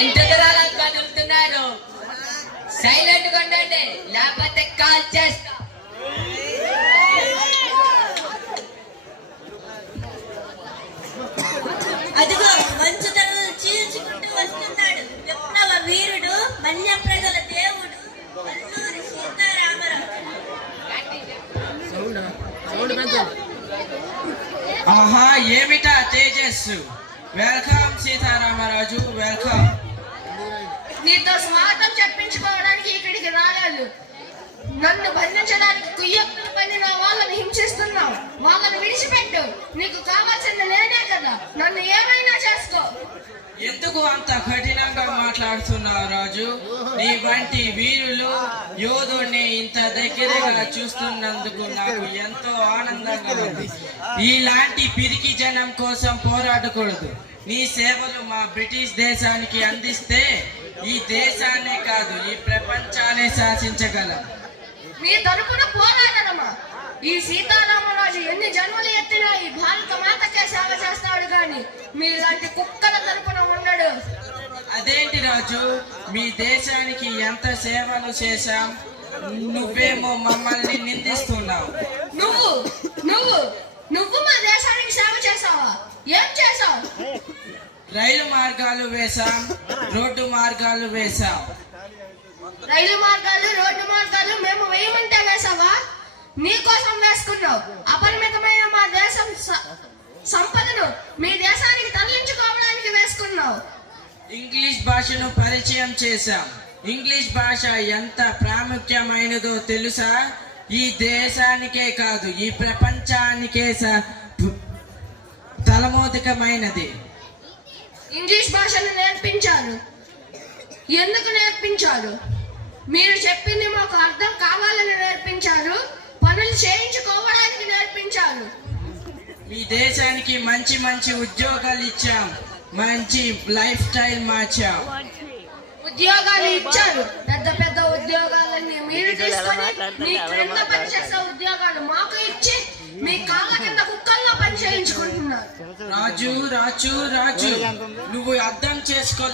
ఎంత దూరాలకు కదులుతున్నారు? సైలెంట్ గా ఉండండి, లేకపోతే కాల్ చేస్తా. అదిగో మంచుతను చీల్చుకుంటూ వస్తున్నాడు విప్లవ వీరుడు, మల్య ప్రజల దేవుడు, అల్లూరి సీతారామరాజు. ఆహా, ఏమిటా తేజస్సు! Welcome Sitaramaraju, welcome. నీతో స్వాగతం చెప్పించుకోవడానికి ఇక్కడికి రాలేదు. నన్ను బంధించడానికి కుయ్యక్కులు పడిన వాళ్ళని హింసిస్తున్నావు. వాళ్ళని విడిచిపెట్టు. నీకు కావాల్సింది లేనే కదా, నన్ను ఏమైనా చేసుకో. ఎందుకు అంత కఠినంగా మాట్లాడుతున్నావు రాజు? నీ వంటి వీరులు యోధుడిని ఇంత దగ్గరగా చూస్తున్నందుకు నాకు ఎంతో ఆనందంగా ఉంది. ఇలాంటి పిరికి జనం కోసం పోరాడకూడదు. నీ సేవలు మా బ్రిటిష్ దేశానికి అందిస్తే ఈ దేశాన్నే కాదు, ఈ ప్రపంచాన్ని శాసించగలం. మీ తరపున పోరాడనమా? ఈ సీతారామరాజు ఎన్ని జన్మలు ఎత్తినా ఈ భారత మాతకే సేవ చేస్తాడు గాని మీలాంటి కుక్కల తరపున ఉండడు. అదేంటి రాజు, మీ దేశానికి ఎంత సేవలు చేశాం, నువ్వేమో మమ్మల్ని నిందిస్తున్నావు. నువ్వు నువ్వు నువ్వు మా దేశానికి సేవ చేసావా? ఏం చేసావు? రైలు మార్గాలు వేశాం, రోడ్డు మార్గాలు వేశాం. రైలు మార్గాలు, రోడ్డు మార్గాలు మేము వేయమంటే వేసావా? నీ కోసం వేసుకున్నావు. అపరిమితమైన మా దేశం సంపదను మీ దేశానికి తరలించుకోవడానికి వేసుకున్నావు. ఇంగ్లీష్ భాషను పరిచయం చేశాం. ఇంగ్లీష్ భాష ఎంత ప్రాముఖ్యమైనదో తెలుసా? ఈ దేశానికే కాదు, ఈ ప్రపంచానికే తలమోదకమైనది. ఇంగ్లీష్ భాషను నేర్పించారు. ఎందుకు నేర్పించారు? మీరు చెప్పింది మాకు అర్థం కావాలని నేర్పించారు. పనులు చేయించుకోవడానికి నేర్పించారు. మీ దేశానికి మంచి మంచి ఉద్యోగాలు ఇచ్చాం, మంచి లైఫ్ స్టైల్ మార్చాం. ఉద్యోగాలు ఇచ్చారు. పెద్ద పెద్ద ఉద్యోగాలన్నీ మీరు తీసుకొని మీ క్రింద పనిచేసే ఉద్యోగాలు మాకు ఇచ్చి మీ కాళ్ళ కింద కుక్కల్లో పని చేయించుకుంటున్నారు. రాజు రాజు రాజు, నువ్వు అర్థం చేసుకోలేదు.